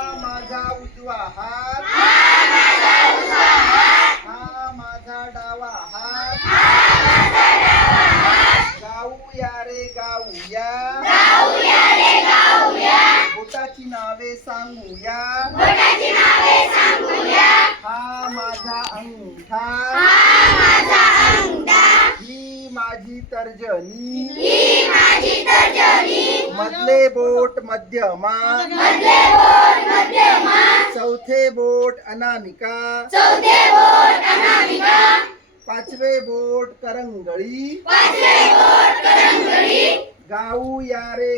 हा माझा उजवा हात. हा माझा डावा हात. गाऊया रे गाऊया. बोटाची नावे सांगूया. हा माझा अंगठा. ही माझी तर्जनी. मधले बोट मध्यमा. चौथे बोट अनामिका. पाचवे बोट करंगळी. गाऊया रे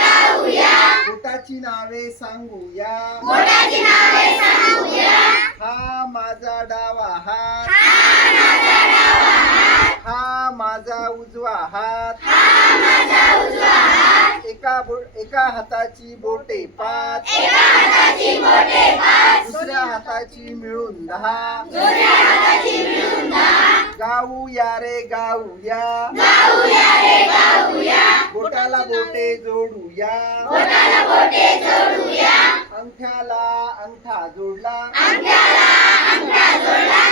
गाऊया बोटाची नावे सांगूया हा माझा डावा हात हा माझा उजवा हात एका बो- एका हाताची बोटे पाच. दुसऱ्या हाताची मिळून दहा. गाऊया रे गाऊया बोटाला बोटे जोडूया अंगठ्याला अंगठा जोडला.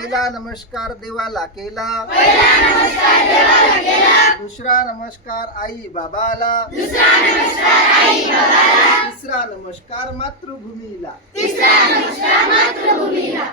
पहिला नमस्कार देवाला केला. दुसरा नमस्कार आई बाबाला. तिसरा नमस्कार मातृभूमीला.